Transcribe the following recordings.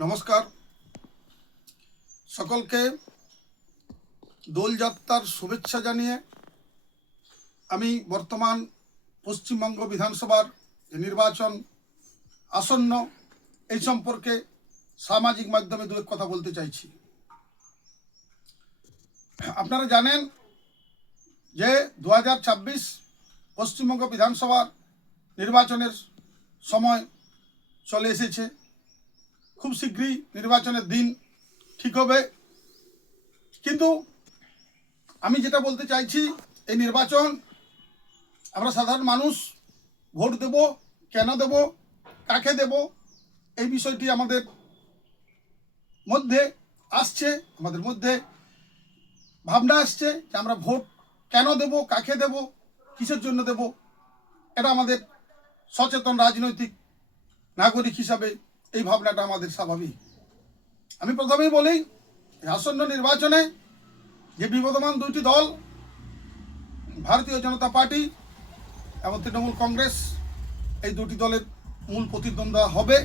নমস্কার সকলকে দোলযাত্রার শুভেচ্ছা জানিয়ে আমি বর্তমান পশ্চিমবঙ্গ বিধানসভার নির্বাচন আসন্ন এই সম্পর্কে সামাজিক মাধ্যমে দু এক কথা বলতে চাইছি। আপনারা জানেন যে 2026 পশ্চিমবঙ্গ বিধানসভার নির্বাচনের সময় চলে এসেছে। খুব শীঘ্রই নির্বাচনের দিন ঠিক হবে, কিন্তু আমি যেটা বলতে চাইছি, এই নির্বাচন আমরা সাধারণ মানুষ ভোট দেব, কেন দেব, কাকে দেব, এই বিষয়টি আমাদের মধ্যে আসছে, আমাদের মধ্যে ভাবনা আসছে যে আমরা ভোট কেন দেব, কাকে দেব, কিসের জন্য দেব। এটা আমাদের সচেতন রাজনৈতিক নাগরিক হিসাবে এই ভাবনাটা আমাদের স্বাভাবিক। আমি প্রথমেই বলি, আসন্ন নির্বাচনে যে বিবদমান দুইটি দল, ভারতীয় জনতা পার্টি এবং তৃণমূল কংগ্রেস, এই দুটি দলের মূল প্রতিদ্বন্দ্বিতা হবে।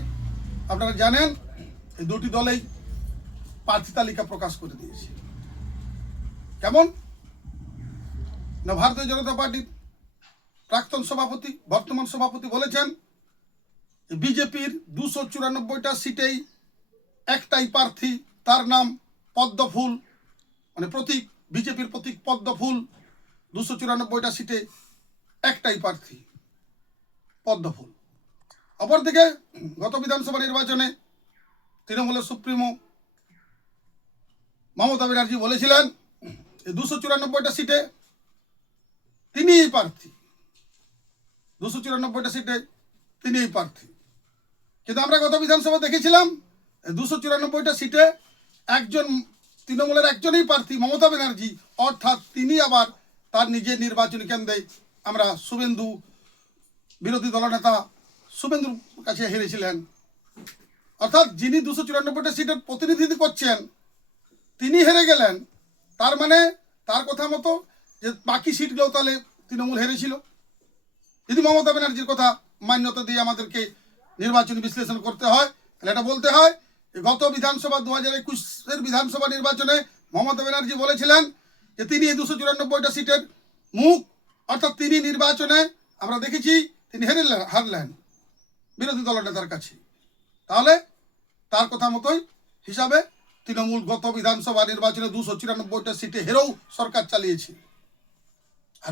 আপনারা জানেন এই দুটি দলেই প্রার্থী তালিকা প্রকাশ করে দিয়েছে। কেমন না, ভারতীয় জনতা পার্টির প্রাক্তন সভাপতি বর্তমান সভাপতি বলেছেন বিজেপির 294টা সিটেই একটাই প্রার্থী, তার নাম পদ্মফুল, মানে প্রতীক, বিজেপির প্রতীক পদ্মফুল। 294টা সিটে একটাই প্রার্থী পদ্মফুল। অপরদিকে গত বিধানসভা নির্বাচনে তৃণমূলের সুপ্রিমো মমতা ব্যানার্জি বলেছিলেন এই 294টা সিটে তিনিই প্রার্থী, 294টা সিটে তিনিই প্রার্থী। কিন্তু আমরা গত বিধানসভা দেখেছিলাম 294টা সিটে একজন তৃণমূলের একজনই প্রার্থী, মমতা ব্যানার্জি, অর্থাৎ তিনি আবার তার নিজের নির্বাচনী কেন্দ্রে আমরা শুভেন্দু, বিরোধী দলনেতা শুভেন্দুর কাছে হেরেছিলেন। অর্থাৎ যিনি 294টা সিটের প্রতিনিধিত্ব করছেন তিনি হেরে গেলেন। তার মানে তার কথা মতো যে বাকি সিটগুলো তাহলে তৃণমূল হেরেছিল। যদি মমতা ব্যানার্জির কথা মান্যতা দিয়ে আমাদেরকে নির্বাচনী বিশ্লেষণ করতে হয়, তাহলে এটা বলতে হয় গত বিধানসভা 2021-এর বিধানসভা নির্বাচনে মমতা ব্যানার্জি বলেছিলেন যে তিনি এই 294টা সিটের মুখ, অর্থাৎ তিনি নির্বাচনে আমরা দেখেছি তিনি হারলেন বিরোধী দলনেতার কাছে। তাহলে তার কথা মতোই হিসাবে তৃণমূল গত বিধানসভা নির্বাচনে 294টা সিটে হেরেও সরকার চালিয়েছে। আর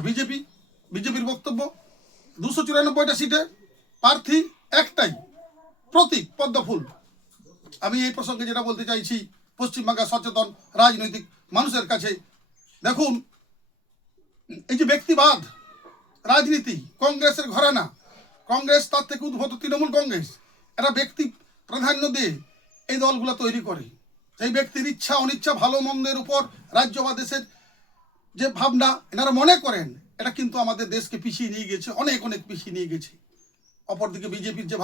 বিজেপির বক্তব্য 294টা সিটে প্রার্থী একটাই, প্রতীক পদ্মফুল। আমি এই প্রসঙ্গে যেটা বলতে চাইছি পশ্চিমবাংলার সচেতন রাজনৈতিক মানুষের কাছে, দেখুন এই যে ব্যক্তিবাদ রাজনীতি, কংগ্রেসের ঘরানা, কংগ্রেস তার থেকে উদ্ভূত তৃণমূল কংগ্রেস, এরা ব্যক্তি প্রাধান্য দিয়ে এই দলগুলো তৈরি করে। সেই ব্যক্তির ইচ্ছা অনিচ্ছা, ভালো মন্দের উপর রাজ্য বা দেশের যে ভাবনা এনারা মনে করেন, এটা কিন্তু আমাদের দেশকে পিছিয়ে নিয়ে গেছে, অনেক অনেক পিছিয়ে নিয়ে গেছে। অপরদিকে বিজেপির যে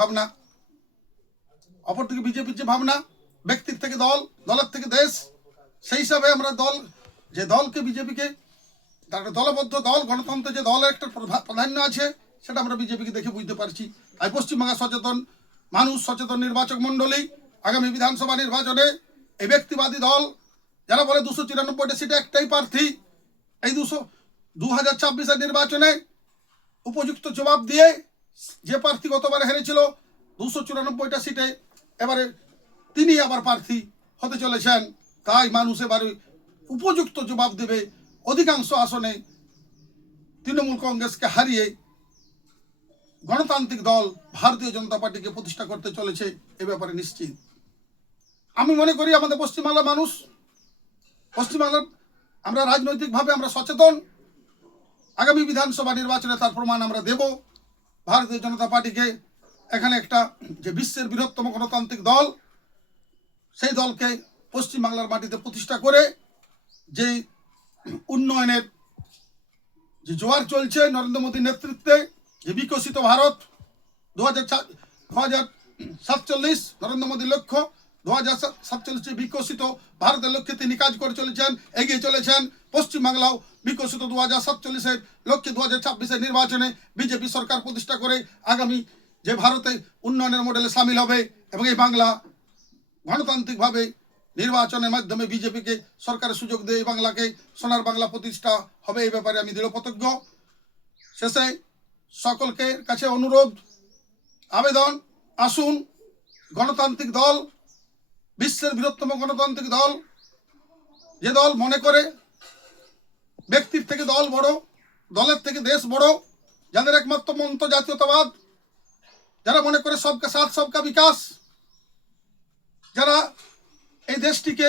ভাবনা, ব্যক্তির থেকে দল, দলের থেকে দেশ, সেই হিসাবে আমরা দলকে বিজেপিকে তার দলবদ্ধ দল, গণতন্ত্রের যে দলের একটা প্রাধান্য আছে, সেটা আমরা বিজেপিকে দেখে বুঝতে পারছি। আর পশ্চিমবঙ্গের সচেতন মানুষ, সচেতন নির্বাচক মণ্ডলী আগামী বিধানসভা নির্বাচনে এই ব্যক্তিবাদী দল যারা বলে 294টা সিটে একটাই প্রার্থী, এই 2026-এর নির্বাচনে উপযুক্ত জবাব দিয়ে যে প্রার্থী গতবারে হেরেছিল 294টা সিটে, এবারে তিনি আবার প্রার্থী হতে চলেছেন। তাই মানুষ এবারে উপযুক্ত জবাব দেবে। অধিকাংশ আসনে তৃণমূল কংগ্রেসকে হারিয়ে গণতান্ত্রিক দল ভারতীয় জনতা পার্টিকে প্রতিষ্ঠা করতে চলেছে, এ ব্যাপারে নিশ্চিত। আমি মনে করি আমাদের পশ্চিমবাংলার আমরা রাজনৈতিকভাবে আমরা সচেতন। আগামী বিধানসভা নির্বাচনে তার প্রমাণ আমরা দেব। ভারতীয় জনতা পার্টিকে এখানে একটা যে বিশ্বের বৃহত্তম গণতান্ত্রিক দল, সেই দলকে পশ্চিমবাংলার মাটিতে প্রতিষ্ঠা করে যে উন্নয়নের যে জোয়ার চলছে নরেন্দ্র মোদীর নেতৃত্বে, যে বিকশিত ভারত 2047 নরেন্দ্র মোদীর লক্ষ্য, 2047 বিকশিত ভারতের লক্ষ্যে তিনি কাজ করে চলেছেন, এগিয়ে চলেছেন। পশ্চিমবাংলাও বিকশিত 2047-এর লক্ষ্যে 2026-এর নির্বাচনে বিজেপি সরকার প্রতিষ্ঠা করে আগামী যে ভারতে উন্নয়নের মডেলে সামিল হবে এবং এই বাংলা গণতান্ত্রিকভাবে নির্বাচনের মাধ্যমে বিজেপিকে সরকারের সুযোগ দিয়ে এই বাংলাকে সোনার বাংলা প্রতিষ্ঠা হবে, এই ব্যাপারে আমি দৃঢ় প্রতিজ্ঞ। শেষে সকলকে কাছে অনুরোধ, আবেদন, আসুন গণতান্ত্রিক দল, বিশ্বের বৃহত্তম গণতান্ত্রিক দল, যে দল মনে করে ব্যক্তির থেকে দল বড়, দলের থেকে দেশ বড়, যাদের একমাত্র মন্ত্র জাতীয়তাবাদ, যারা মনে করে সবকা সাথ সবকা বিকাশ, যারা এই দেশটিকে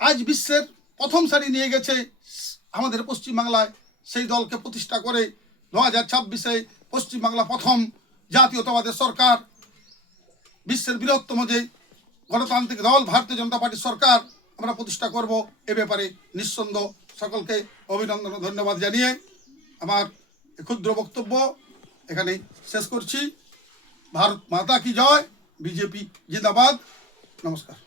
আজ বিশ্বের প্রথম সারি নিয়ে গেছে আমাদের পশ্চিমবাংলায়, সেই দলকে প্রতিষ্ঠা করে 2026-এ পশ্চিমবাংলা প্রথম জাতীয়তাবাদের সরকার, বিশ্বের বৃহত্তম যে গণতান্ত্রিক দল ভারতীয় জনতা পার্টির সরকার আমরা প্রতিষ্ঠা করব। এ ব্যাপারে নিঃসন্দেহ সকলকে অভিনন্দন ও ধন্যবাদ জানিয়ে আমার ক্ষুদ্র বক্তব্য এখানে শেষ করছি। ভারত মাতা কি জয়, বিজেপি জিন্দাবাদ। নমস্কার।